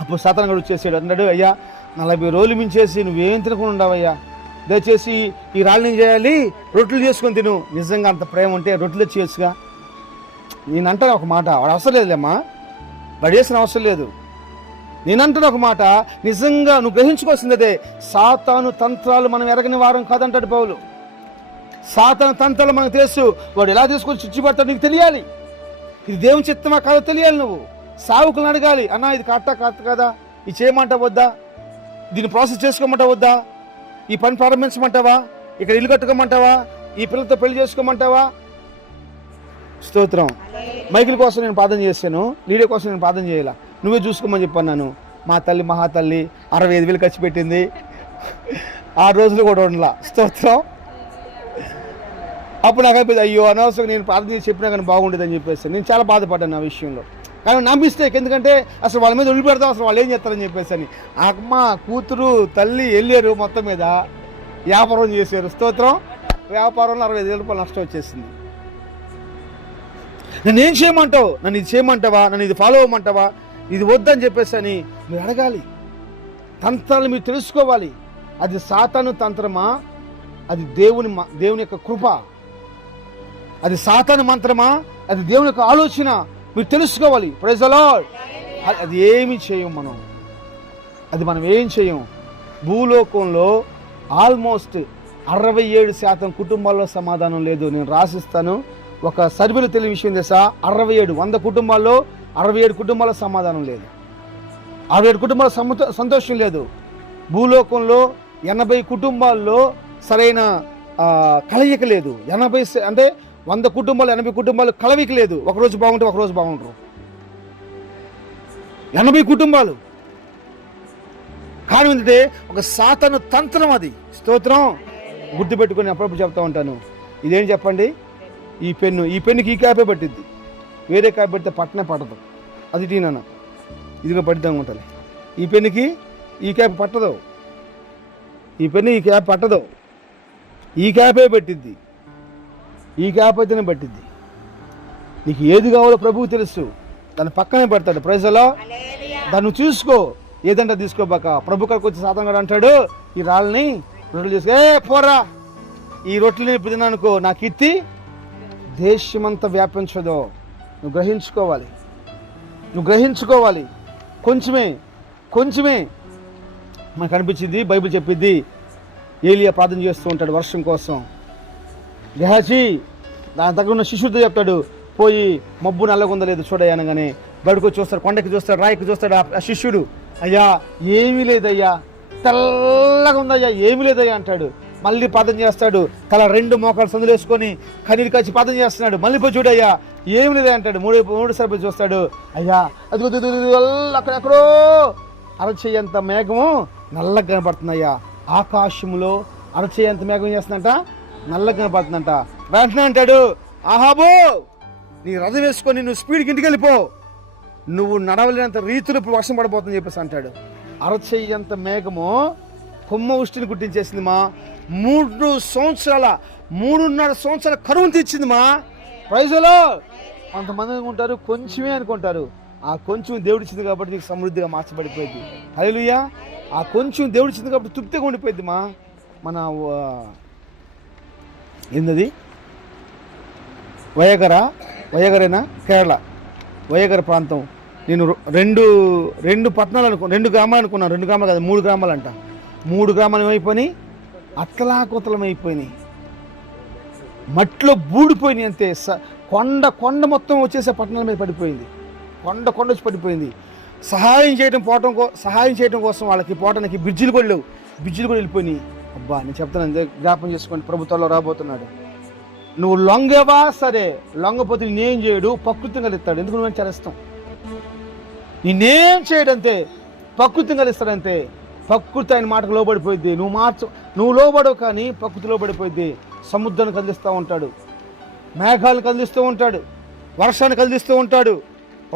అప్పుడు సాతాను కూడా వచ్చేసాడు, అన్నాడు, అయ్యా 40 రోజులు మించేసి నువ్వేం తినకుండా ఉండవయ్యా, దయచేసి ఈ రాళ్ళు ఏం చేయాలి, రొట్టెలు చేసుకొని తిను. నిజంగా అంత ప్రేమ ఉంటే రొట్టెలు చేయొచ్చుగా. నేనంటాను ఒక మాట, వాడు అవసరం లేదులేమ్మా, వాడు చేసిన అవసరం లేదు. నేనంటాను ఒక మాట, నిజంగా నువ్వు గ్రహించుకోవాల్సిందే, సాతాను తంత్రాలు మనం ఎరగని వారం కాదంటాడు పౌలు. సాతాను తంత్రాలు మనకు తెలుసు. వాడు ఎలా తీసుకొని చిచ్చిపడతాడు నీకు తెలియాలి. ఇది దేవుని చిత్తమా కాదో తెలియాలి. నువ్వు సావుకులను అడగాలి, అన్నా ఇది కాదు కదా, ఇది చేయమంటా వద్దా, దీన్ని ప్రాసెస్ చేసుకోమంటా వద్దా, ఈ పని ప్రారంభించమంటావా, ఇక్కడ ఇల్లు కట్టుకోమంటావా, ఈ పిల్లలతో పెళ్లి చేసుకోమంటావా. స్తోత్రం. మైకిల్ కోసం నేను ప్రార్థన చేశాను, లీడర్ కోసం నేను ప్రార్థన చేయాల, నువ్వే చూసుకోమని చెప్పన్నాను. మా తల్లి మహాతల్లి 65,000 ఖర్చు పెట్టింది, 6 రోజులు కూడా ఉండలా. స్తోత్రం. అప్పుడు నాకు అయిపోయింది, అయ్యో అనవసరం నేను ప్రార్థన చేసి చెప్పినా కానీ బాగుండేదని చెప్పేసి నేను చాలా బాధపడ్డాను ఆ విషయంలో. కానీ నా మిస్టేక్, ఎందుకంటే అసలు వాళ్ళ మీద వదిలిపెడతాం, అసలు వాళ్ళు ఏం చేస్తారని చెప్పేసి అని. అమ్మ కూతురు తల్లి వెళ్ళారు, మొత్తం మీద వ్యాపారం చేశారు. స్తోత్రం. వ్యాపారంలో 65,000 రూపాయలు నష్టం వచ్చేసింది. నన్ను ఏం చేయమంటావు, నన్ను ఇది చేయమంటావా, నన్ను ఇది ఫాలో అవ్వమంటావా, ఇది వద్దని చెప్పేసి అని మీరు అడగాలి. తంత్రాలు మీరు తెలుసుకోవాలి. అది సాతాను తంత్రమా, అది దేవుని యొక్క కృప, అది సాతాను మంత్రమా, అది దేవుని యొక్క ఆలోచన, మీరు తెలుసుకోవాలి. Praise the Lord. అది ఏమి చేయం మనం ఏం చేయం. భూలోకంలో ఆల్మోస్ట్ 67% కుటుంబాల్లో సమాధానం లేదు. నేను రాసిస్తాను, ఒక సర్వేలో తెలియని విషయం తెలుసా, 100 కుటుంబాల్లో 67 కుటుంబాల్లో సమాధానం లేదు, 67 కుటుంబాల సంతోషం లేదు. భూలోకంలో 80 కుటుంబాల్లో సరైన కలయిక లేదు. 80 అంటే 100 కుటుంబాలు 80 కుటుంబాలు కలయిక లేదు. ఒకరోజు బాగుంటే ఒకరోజు బాగుంటారు 80 కుటుంబాలు. కారణం ఏంటంటే ఒక సాతాను తంత్రం అది. స్తోత్రం. గుర్తుపెట్టుకొని అప్పుడప్పుడు చెప్తా ఉంటాను, ఇదేం చెప్పండి, ఈ పెన్నుకి ఈ క్యాపే పట్టిద్ది, వేరే క్యాప్ పెడితే పట్టనే పట్టదు. అది టీనా ఇదిగా పట్టిద్దాం ఉంటుంది. ఈ పెన్నుకి ఈ క్యాప్ పట్టదు, ఈ పెన్ను ఈ క్యాప్ పట్టదు. ఈ క్యాపే పెట్టిద్ది, ఈ క్యాప్ అయితేనే పట్టిద్ది. నీకు ఏది కావాలో ప్రభువు తెలుసు, దాన్ని పక్కనే పెడతాడు. ప్రైజ్లో దాన్ని చూసుకో, ఏదంటే తీసుకోబాక. ప్రభు కాడికి వచ్చి సాతాను గాడు అంటాడు, ఈ రాళ్ళని రొట్టెలు చేసుకో, పోరా, ఈ రొట్టెలని ఇప్పుడు తిన్నానుకో నాకు ఇత్తి దేశమంతా వ్యాపించదో. నువ్వు గ్రహించుకోవాలి, నువ్వు గ్రహించుకోవాలి. కొంచెమే కొంచెమే మనకు అనిపించింది. బైబిల్ చెప్పిద్ది, ఏలియా ప్రార్థన చేస్తూ ఉంటాడు వర్షం కోసం. గెహాజీ దాని దగ్గర ఉన్న శిష్యుడితో చెప్తాడు, పోయి మబ్బు నల్లగుందా లేదు చూడయ్యా అనగానే బయటకు వచ్చి చూస్తాడు, కొండకి చూస్తాడు, రాయికి చూస్తాడు. ఆ శిష్యుడు, అయ్యా ఏమీ లేదయ్యా, తెల్లగా ఉందయ్యా, ఏమీ లేదయ్యా అంటాడు. మళ్ళీ ప్రార్థన చేస్తాడు, తల 2 మోకాలు సందులేసుకొని కన్నీరు కాచి ప్రార్థన చేస్తున్నాడు. మళ్ళీ పోయి చూడయ్యా ఏమి లేదే అంటాడు. మూడు సార్లు చూస్తాడు, అయ్యా అది అక్కడెక్కడో అరచేయంత మేఘము నల్లగా కనపడుతుందయ్యా, ఆకాశములో అరచేయంత మేఘం చేస్తుందంట, నల్లగా కనపడుతుందంట. వెంటనే అంటాడు, ఆహాబో నీ రథం వేసుకొని నువ్వు స్పీడ్కి ఇంటికి వెళ్ళిపో, నువ్వు నడవలేనంత రీతిలో ఇప్పుడు వర్షం పడిపోతుందని చెప్పేసి అంటాడు. అరచేయంత మేఘము కొమ్మ ఉష్టిని గుర్తించేసింది మా. 3.5 సంవత్సరాల కరువును తెచ్చింది మా. ప్రైజ్లో కొంతమంది అనుకుంటారు కొంచెమే అనుకుంటారు. ఆ కొంచెం దేవుడిచ్చింది కాబట్టి నీకు సమృద్ధిగా మార్చబడిపోయింది. హల్లెలూయా. ఆ కొంచెం దేవుడిచ్చింది కాబట్టి తృప్తిగా ఉండిపోయింది మా. మన ఏందది వయగరేనా, కేరళ వయగర ప్రాంతం. నేను రెండు పట్టణాలు 2 గ్రామాలు అనుకున్నాను. 2 గ్రామాలు కాదు, 3 గ్రామాలు అంట. 3 గ్రామాలు ఏమైపోయినాయి, అత్తలాకుతలం అయిపోయినాయి, మట్టిలో బూడిపోయినాయి అంతే. కొండ మొత్తం వచ్చేసే పట్టణాల మీద పడిపోయింది, కొండ వచ్చి పడిపోయింది. సహాయం చేయడం కోసం వాళ్ళకి పోవడానికి బ్రిడ్జిలు కూడా లేవు, బ్రిడ్జిలు కూడా వెళ్ళిపోయినాయి. అబ్బా నేను చెప్తాను, జ్ఞాపం చేసుకోండి, ప్రభుత్వంలో రాబోతున్నాడు. నువ్వు లొంగేవా సరే, లొంగపోతే నేనేం చేయడు, ప్రకృతిని కలిస్తాడు. ఎందుకు నువ్వేం చేస్తాం, నేనేం చేయడంతే, ప్రకృతిని కలిస్తాడంతే. ప్రకృతి ఆయన మాటకు లోబడిపోయింది. నువ్వు లోబడవు కానీ ప్రకృతి లోబడిపోయింది. సముద్రాన్ని కదిలిస్తూ ఉంటాడు, మేఘాలను కదిలిస్తూ ఉంటాడు, వర్షాన్ని కదిలిస్తూ ఉంటాడు,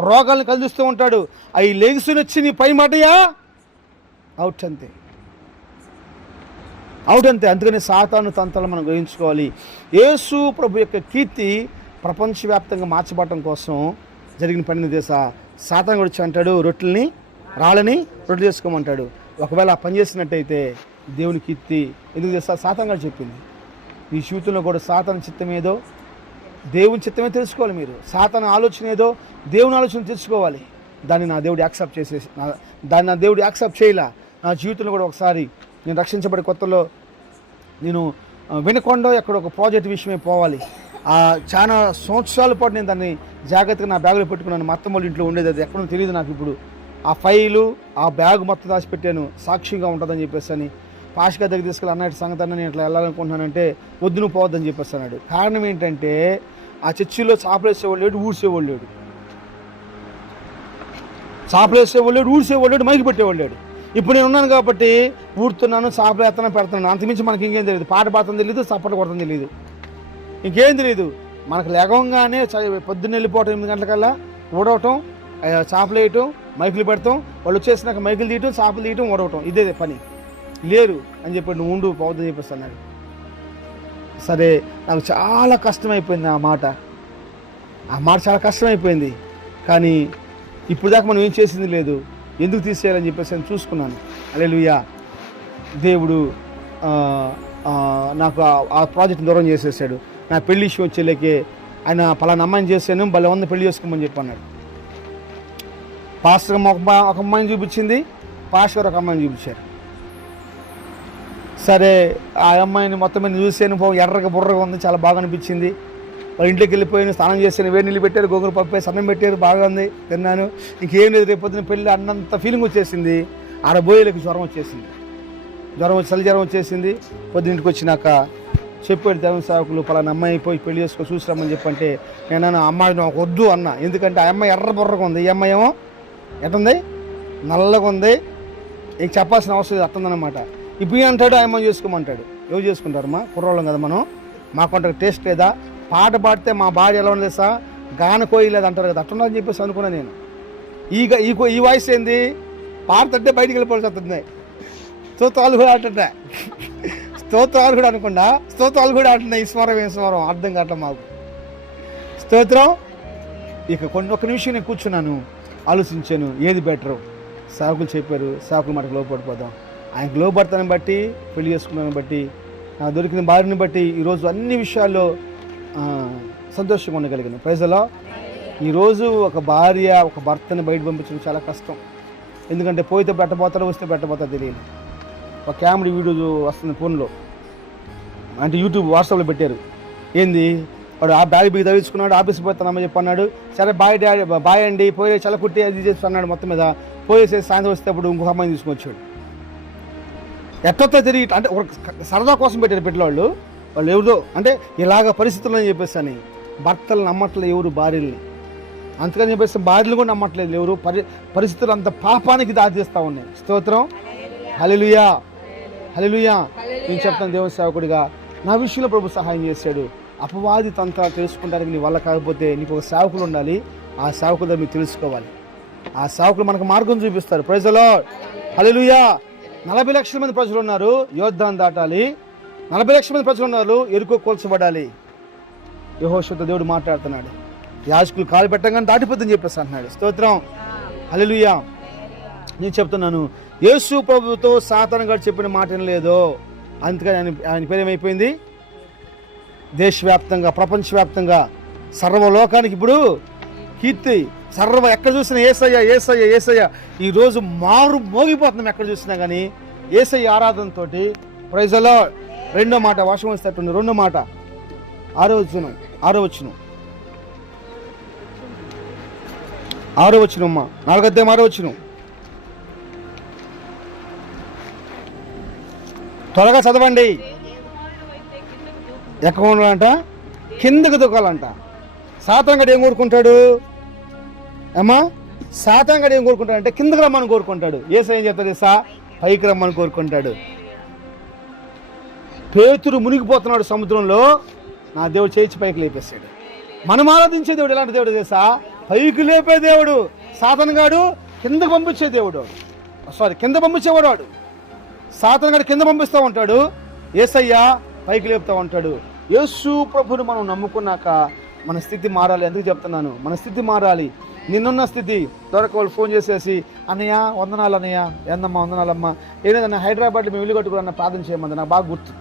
రోగాలను కదిలిస్తూ ఉంటాడు. అవి లెగిసుని వచ్చి నీ పై మాటయా అవుట్ అంతే. అందుకని సాతాను తంత్రాలు మనం గ్రహించుకోవాలి. యేసు ప్రభు యొక్క కీర్తి ప్రపంచవ్యాప్తంగా మార్చబడటం కోసం జరిగిన పని దేశా. సాతాను కూడా వచ్చి అంటాడు, రాళ్ళని రొట్టెలు చేసుకోమంటాడు. ఒకవేళ ఆ పని చేసినట్టయితే దేవుని కీర్తి ఎందుకు చేస్తా? సాతాను కూడా చెప్పింది. ఈ జీవితంలో కూడా సాతాను చిత్తం ఏదో దేవుని చిత్తమే తెలుసుకోవాలి. మీరు సాతాను ఆలోచన ఏదో దేవుని ఆలోచన తెలుసుకోవాలి. దాన్ని నా దేవుడు యాక్సెప్ట్ చేయలా. నా జీవితంలో కూడా ఒకసారి నేను రక్షించబడే కొత్తలో నేను వినకొండ ఎక్కడ ఒక ప్రాజెక్ట్ విషయమే పోవాలి. చాలా సంవత్సరాల పాటు నేను దాన్ని జాగ్రత్తగా నా బ్యాగులో పెట్టుకున్నాను. మా అత్తమ్మ వాళ్ళ ఇంట్లో ఉండేది, అది ఎక్కడో తెలియదు నాకు. ఇప్పుడు ఆ ఫైలు ఆ బ్యాగ్ మొత్తం దాచిపెట్టాను, సాక్షిగా ఉంటుందని చెప్పేసి అని. పాషగా దగ్గర తీసుకెళ్ళి అన్నట్టు సంగతి అన్న నేను ఇట్లా వెళ్ళాలనుకుంటున్నానంటే వద్దు నువ్వు పోవద్దని చెప్పేసి అన్నాడు. కారణం ఏంటంటే ఆ చర్చిలో చాపలేసేవాళ్ళు లేడు, ఊడ్చేవాళ్ళు లేడు, ఊడ్చేవాళ్ళు లేడు, మైకి పెట్టేవాళ్ళు లేడు. ఇప్పుడు నేను ఉన్నాను కాబట్టి ఊడుతున్నాను, చాపలు ఎత్తన పెడుతున్నాను. అంతమించి మనకి ఇంకేం తెలియదు. పాట పాడుతుంది తెలియదు, చప్పట్లు కొడుతుంది తెలియదు, ఇంకేం తెలియదు. మనకు లేవగానే పొద్దున్న వెళ్ళిపోవటం 8 గంటలకల్లా ఊడవటం, చాపలు వేయటం, మైకులు పెడతాం, వాళ్ళు వచ్చేసినాక మైకులు తీయటం, చాపలు తీయటం, ఊడవటం, ఇదే పని. లేరు అని చెప్పి నువ్వు ఉండు పోవద్దని చెప్పేసి అన్నాడు. సరే నాకు చాలా కష్టమైపోయింది ఆ మాట చాలా కష్టమైపోయింది. కానీ ఇప్పుడు దాకా మనం ఏం చేసింది లేదు, ఎందుకు తీసేయాలని చెప్పేసి నేను చూసుకున్నాను. హల్లెలూయా. దేవుడు నాకు ఆ ప్రాజెక్ట్ దూరం చేసేసాడు. నా పెళ్లి ఇష్యూ వచ్చేలేకే ఆయన పలానా అమ్మాయిని చేశాను, భలే ఉంది పెళ్లి చేసుకోమని చెప్పి అన్నాడు. పాస్టర్ ఒక అమ్మాయిని చూపించింది, పాస్టర్ ఒక అమ్మాయిని చూపించారు. సరే ఆ అమ్మాయిని మొత్తం మీద చూసాను, ఎర్రగా బుర్రగా ఉంది, చాలా బాగా అనిపించింది. వాళ్ళ ఇంట్లోకి వెళ్ళిపోయాను, స్నానం చేశాను, వేడి నీళ్ళు పెట్టారు, గోంగూర పప్పు వేసి అన్నం పెట్టారు, బాగా ఉంది, తిన్నాను. ఇంకేం లేదు, రేపు పొద్దున పెళ్ళి అన్నంత ఫీలింగ్ వచ్చేసింది. ఆడబోయేలకు జ్వరం వచ్చేసింది, చలి జ్వరం వచ్చేసింది. పొద్దున్నింటికి వచ్చినాక చెప్పాడు దేవుని సేవకులు, పలానా అమ్మాయి పోయి పెళ్లి చేసుకో చూసిరామని చెప్పంటే నేను అమ్మాయి నాకు వద్దు అన్న. ఎందుకంటే ఆ అమ్మాయి ఎర్ర బుర్రగా ఉంది, ఈ అమ్మాయి ఏమో ఎట్టుంది, నల్లగా ఉంది, ఇంక చెప్పాల్సిన అవసరం లేదు, అట్టుందన్నమాట. ఇప్పుడు అంటాడు ఆ అమ్మాయి చేసుకోమంటాడు. ఎవరు చేసుకుంటారమ్మా, కుర్రోళ్ళం కదా మనం, మాకు టేస్ట్ లేదా? పాట పాడితే మా భార్య ఎలా ఉంది సార్, గాన కోయలేదు అంటారు కదా, అట్టున్నదని చెప్పేసి అనుకున్నా నేను. ఈ వాయిస్ ఏంది, పాడుతుంటే బయటికి వెళ్ళిపోవాల్సి వస్తుంది, తోతాలు కూడా ఆడుతుంటే స్తోత్రాలు కూడా అనకుండా స్తోత్రాలు కూడా అంటున్నాయి. ఈశ్వరం అర్థం కావట్లేదు మాకు. స్తోత్రం. ఇక ఒక్క నిమిషం నేను కూర్చున్నాను, ఆలోచించాను ఏది బెటరు. సేవకులు చెప్పారు, సేవకులు మాటకు లోపడిపోదాం. ఆయనకు లోపడతానని బట్టి, పెళ్లి చేసుకున్నాను బట్టి, నాకు దొరికిన భార్యని బట్టి ఈరోజు అన్ని విషయాల్లో సంతోషంగా ఉండగలిగాను. ప్రజలో ఈరోజు ఒక భార్య ఒక భర్తని బయట పంపించడం చాలా కష్టం. ఎందుకంటే పోయితే పెట్టబోతారో, వస్తే పెట్టబోతారో తెలియదు. ఒక కామెడీ వీడియో వస్తుంది ఫోన్లో, అంటే యూట్యూబ్ వాట్సాప్లో పెట్టారు. ఏంది వాడు ఆ బ్యాగ్ బిగి తగ్గించుకున్నాడు, ఆఫీస్కి పోతానమ్మని చెప్పి అన్నాడు. సరే బాయ్ అండి పోయి చాలా కుట్టి అది చేసి అన్నాడు. మొత్తం మీద పోయేసేసి సాయంత్రం వస్తే అప్పుడు ఇంకొక అమ్మాయిని తీసుకొచ్చాడు. ఎట్టొత్తా తిరిగి అంటే ఒక సరదా కోసం పెట్టారు పెట్టేవాళ్ళు. వాళ్ళు ఎవరిదో అంటే ఇలాగ పరిస్థితులు అని చెప్పేసి అని భర్తలు నమ్మట్లేదు ఎవరు భార్యల్ని. అందుకని చెప్పేసి భార్యలు కూడా నమ్మట్లేదు ఎవరు. పరిస్థితులు అంత పాపానికి దారితీస్తూ ఉన్నాయి. స్తోత్రం. హల్లెలూయా, హల్లెలూయా. నేను చెప్తాను దేవుని సేవకుడిగా నా విషయంలో ప్రభు సహాయం చేశాడు. అపవాది తంత్రాలు తెలుసుకుంటానికి నీ వల్ల కాకపోతే నీకు ఒక సేవకులు ఉండాలి. ఆ సేవకులు మీరు తెలుసుకోవాలి. ఆ సేవకులు మనకు మార్గం చూపిస్తారు. Praise the Lord. హల్లెలూయా. 40 లక్షల మంది ప్రజలు ఉన్నారు, యోర్దాను దాటాలి. 40 లక్షల మంది ప్రజలు ఉన్నారు, ఎరుకో కోల్చబడాలి. యెహోషువతో దేవుడు మాట్లాడుతున్నాడు. యాజకులు కాలు పెట్టగానే దాటిపోద్దని చెప్పేసి అంటున్నాడు. స్తోత్రం. హల్లెలూయా. నేను చెప్తున్నాను, యేసు ప్రభువుతో సాతాను గారు చెప్పిన మాట లేదో, అందుకని ఆయన పేరు ఏమైపోయింది, దేశవ్యాప్తంగా ప్రపంచవ్యాప్తంగా సర్వలోకానికి ఇప్పుడు కీర్తి. ఎక్కడ చూసినా యేసయ్య యేసయ్య యేసయ్య. ఈరోజు మోగిపోతున్నాం ఎక్కడ చూసినా కానీ యేసయ్య ఆరాధనతో. Praise the Lord. రెండో మాట వర్షం వస్తేట్టుంది. రెండో మాట 6వ వచనం 4వ వచనం అమ్మా, 4వ అధ్యాయం 6వ వచనం. త్వరగా చదవండి. ఎక్కడ ఉండాలంట, కిందకు దూకాలంట. సాతాను గడు ఏం కోరుకుంటాడు అమ్మా, సాతాను గడు ఏం కోరుకుంటాడు అంటే కిందకు రమ్మని కోరుకుంటాడు. యేసు ఏం చెప్తాడు తెలుసా, పైకి రమ్మని కోరుకుంటాడు. పేతురు మునిగిపోతున్నాడు సముద్రంలో, నా దేవుడు చేయించి పైకి లేపేశాడు. మనం ఆరాధించే దేవుడు ఎలాంటి దేవుడు తెలుసా, పైకి లేపే దేవుడు. సాతాను గాడు కిందకు పంపించే దేవుడు, కింద పంపించేవాడు వాడు. సాతాను గాడు కింద పంపిస్తూ ఉంటాడు, యేసయ్య పైకి లేపుతూ ఉంటాడు. యేసు ప్రభుని మనం నమ్ముకున్నాక మన స్థితి మారాలి. ఎందుకు చెప్తున్నాను, మన స్థితి మారాలి. నిన్నున్న స్థితి దొరక వాళ్ళు ఫోన్ చేసేసి అన్నయ్య వందనాలు అన్నయ్య, ఏందమ్మా వందనాలమ్మా, ఏదన్నా హైదరాబాద్లో మేము ఇల్లు కట్టుకున్న ప్రార్థన చేయమంది, నాకు బాగా గుర్తు.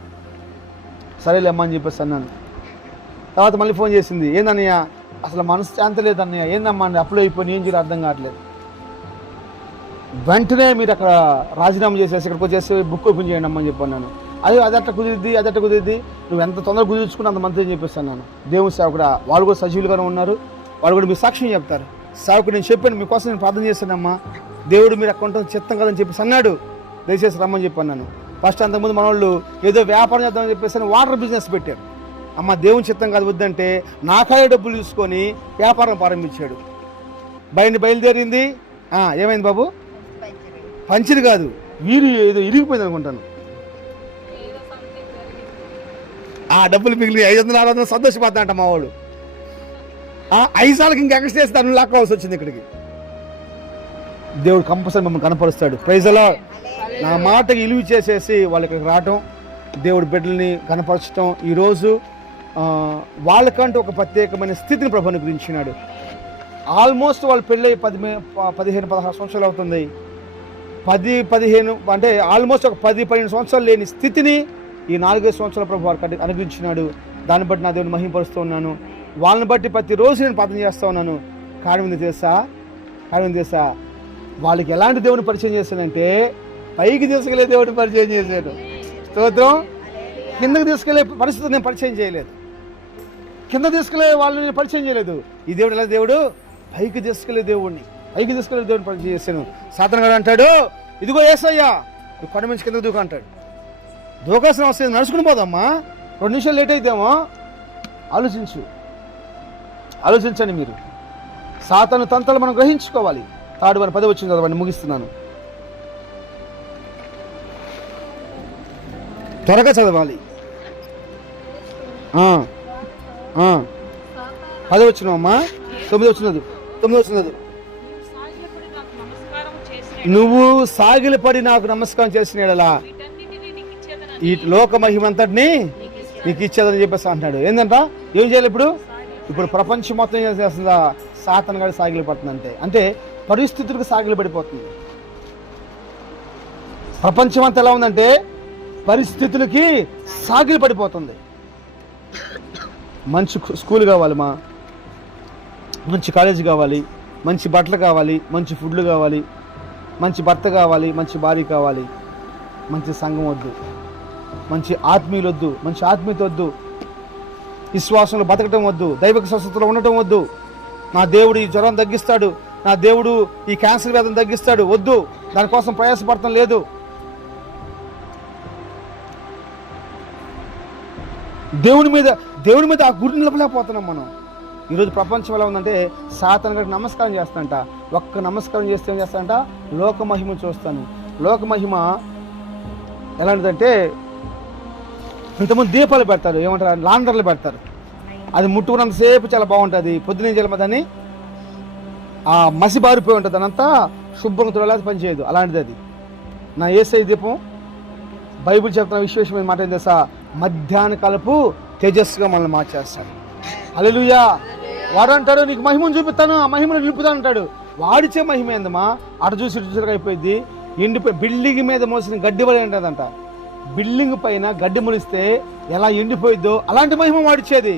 సరేలే అమ్మా అని చెప్పేసి అన్నాను. తర్వాత మళ్ళీ ఫోన్ చేసింది, ఏందన్నయ్య అసలు మనశ్శాంతి లేదన్నయ్య, ఏందమ్మా అండి అప్పులో అయిపోయి ఏం చేయాలి అర్థం కావట్లేదు. వెంటనే మీరు అక్కడ రాజీనామా చేసేసి ఇక్కడికి వచ్చేసి బుక్ ఓపెన్ చేయండి అమ్మని చెప్పన్నాను. అదట్లా కుదిరిద్ది, నువ్వు ఎంత తొందరగా కుదిర్చుకుని అంత మంత్రి అని చెప్పేసి అన్నాను. దేవుని సేవకుడు వాళ్ళు కూడా సజీవులుగానే ఉన్నారు, వాళ్ళు కూడా మీ సాక్ష్యం చెప్తారు. సేవకుడు నేను చెప్పాను, మీకోసం నేను ప్రార్థన చేశానమ్మా, దేవుడు మీరు అక్కడ ఉంటుంది చిత్తం కదని చెప్పేసి అన్నాడు, దయచేసి రమ్మని చెప్పి అన్నాను. ఫస్ట్ అంతకుముందు మన వాళ్ళు ఏదో వ్యాపారం చేద్దామని చెప్పేసి వాటర్ బిజినెస్ పెట్టారు. అమ్మ దేవుని చిత్తం కాదు వద్దంటే నాకాయ డబ్బులు తీసుకొని వ్యాపారం ప్రారంభించాడు. బయలుదేరింది. ఏమైంది బాబు, పంచిరి కాదు వీరు ఏదో ఇరిగిపోయింది అనుకుంటాను. ఆ డబ్బులు మిగిలి 500 600 సంతోషపడతాంట మా వాడు. 5 సార్లకి ఇంకా ఎక్స్ట్రా చేస్తే తను లాక్కోవాల్సి వచ్చింది ఇక్కడికి. దేవుడు కంపల్సరీ మమ్మల్ని కనపరుస్తాడు. Praise the lord. నా మాటకి ఇలువ చేసేసి వాళ్ళు ఇక్కడికి రావటం, దేవుడి బిడ్డల్ని కనపరచడం, ఈరోజు వాళ్ళకంటూ ఒక ప్రత్యేకమైన స్థితిని ప్రభు అనుగ్రహించినాడు. ఆల్మోస్ట్ వాళ్ళు పెళ్ళి 15-16 సంవత్సరాలు అవుతుంది. 10-15 అంటే ఆల్మోస్ట్ ఒక 10-12 సంవత్సరాలు లేని స్థితిని ఈ 4-5 సంవత్సరాల ప్రభు వారికి అనుగ్రహించినాడు. దాన్ని బట్టి నా దేవుని మహిమపరుస్తూ ఉన్నాను. వాళ్ళని బట్టి ప్రతిరోజు నేను ప్రార్థన చేస్తూ ఉన్నాను. కారణం ఏంది తెలుసా, వాళ్ళకి ఎలాంటి దేవుని పరిచయం చేశానంటే పైకి తీసుకెళ్లే దేవుడిని పరిచయం చేశాడు. స్తోత్రం. కిందకి తీసుకెళ్లే పరిస్థితి నేను పరిచయం చేయలేదు, కింద తీసుకెళ్లే వాళ్ళని నేను పరిచయం చేయలేదు. ఈ దేవుడు ఎలా దేవుడు, పైకి తీసుకెళ్లే దేవుడిని పరిచయం చేశాను. సాతాను గారు అంటాడు, ఇదిగో యేసయ్యా నువ్వు కొండ నుంచి కిందకు దూకు అంటాడు. దూకాల్సిన అవసరం నడుచుకుని పోదమ్మా, 2 నిమిషాలు లేట్ అయితేమో. ఆలోచించండి మీరు. సాతాను తంత్రాలు మనం గ్రహించుకోవాలి. 10 వచ్చింది చదవండి, ముగిస్తున్నాను. త్వరగా చదవాలి. 10 వచ్చినమ్మా, 9 వచ్చినది. నువ్వు సాగిలపడి నాకు నమస్కారం చేసిన యెడల ఈ లోక మహిమ అంతటిని నీకు ఇచ్చేదని చెప్పేసి అంటున్నాడు. ఏంటంట ఏం చేయాలి ఇప్పుడు ప్రపంచం మొత్తం ఏం చేస్తుందా? సాతాను గాడి సాగిలి పడుతుంది. అంటే పరిస్థితులకు సాగిలి పడిపోతుంది. ప్రపంచం అంతా ఎలా ఉందంటే పరిస్థితులకి సాగిలి పడిపోతుంది. మంచి స్కూల్ కావాలి, మంచి కాలేజీ కావాలి, మంచి బట్టలు కావాలి, మంచి ఫుడ్లు కావాలి, మంచి భర్త కావాలి, మంచి భార్య కావాలి, మంచి సంఘం వద్దు, మంచి ఆత్మీయులు వద్దు, మంచి ఆత్మీయత వద్దు, విశ్వాసంలో బతకటం వద్దు, దైవిక స్వస్థతలో ఉండటం వద్దు, నా దేవుడు ఈ జ్వరం తగ్గిస్తాడు, నా దేవుడు ఈ క్యాన్సర్ వ్యాధిని తగ్గిస్తాడు వద్దు, దానికోసం ప్రయాసపడటం లేదు. దేవుని మీద ఆ గురి నిలపలేకపోతున్నాం మనం. ఈరోజు ప్రపంచం ఎలా ఉందంటే సాతాను గారికి నమస్కారం చేస్తానంట. ఒక్క నమస్కారం చేస్తే ఏం చేస్తానంట? లోక మహిమ చూస్తాను. లోక మహిమ ఎలాంటిదంటే ఇంతకుముందు దీపాలు పెడతారు, ఏమంటారు, లాండర్లు పెడతారు. అది ముట్టుకున్నంతసేపు చాలా బాగుంటుంది. పొద్దునే జలమదని ఆ మసి బారిపోయి ఉంటుంది, అదంతా శుభ్రంగా తుడలేదు, పనిచేయదు. అలాంటిది అది. నా యేసయ్య దీపం బైబిల్ చెప్తున్న విశేషమైన మాట ఏం తెలుసా? మధ్యాహ్న కాలపు తేజస్సుగా మనల్ని మార్చేస్తాడు. హల్లెలూయా. వాడు అంటాడు నీకు మహిమను చూపిస్తాను, ఆ మహిమను నిలుపుతాను అంటాడు. వాడిచే మహిమ ఏందమ్మా? అటు చూసి అయిపోయింది. ఎండిపోయి బిల్డింగ్ మీద మోసిన గడ్డి వలె ఉంటుందంట. బిల్డింగ్ పైన గడ్డి ములిస్తే ఎలా ఎండిపోయిద్దో అలాంటి మహిమ వాడిచ్చేది.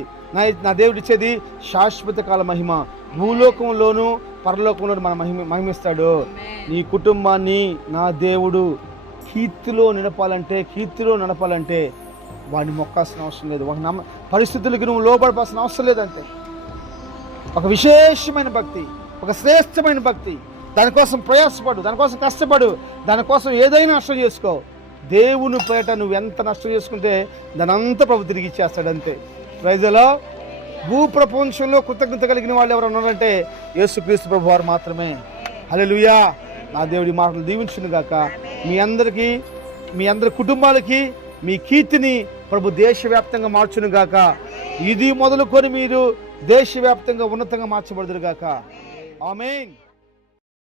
నా దేవుడు ఇచ్చేది శాశ్వత కాల మహిమ. భూలోకంలోను పరలోకంలోను మన మహిమిస్తాడు. నీ కుటుంబాన్ని నా దేవుడు కీర్తిలో నడపాలంటే వాడిని మొక్కాల్సిన అవసరం లేదు. ఒక పరిస్థితులకి నువ్వు లోబడాల్సిన అవసరం లేదంటే ఒక విశేషమైన భక్తి, ఒక శ్రేష్టమైన భక్తి, దానికోసం ప్రయాసపడు, దానికోసం కష్టపడు, దానికోసం ఏదైనా నష్టం చేసుకో. దేవుని పేట నువ్వు ఎంత నష్టం చేసుకుంటే దాని అంతా ప్రభు తిరిగి ఇచ్చేస్తాడు అంతే. ప్రైజ్లో భూప్రపంచంలో కృతజ్ఞత కలిగిన వాళ్ళు ఎవరు ఉన్నారంటే యేసుక్రీస్తు ప్రభు వారు మాత్రమే. హల్లెలూయా. నా దేవుడి మాటలు దీవించును గాక. మీ అందరి కుటుంబాలకి మీ కీర్తిని ప్రభు దేశవ్యాప్తంగా మార్చును గాక. ఇది మొదలుకొని మీరు దేశవ్యాప్తంగా ఉన్నతంగా మార్చబడుదురు గాక. ఆమేన్.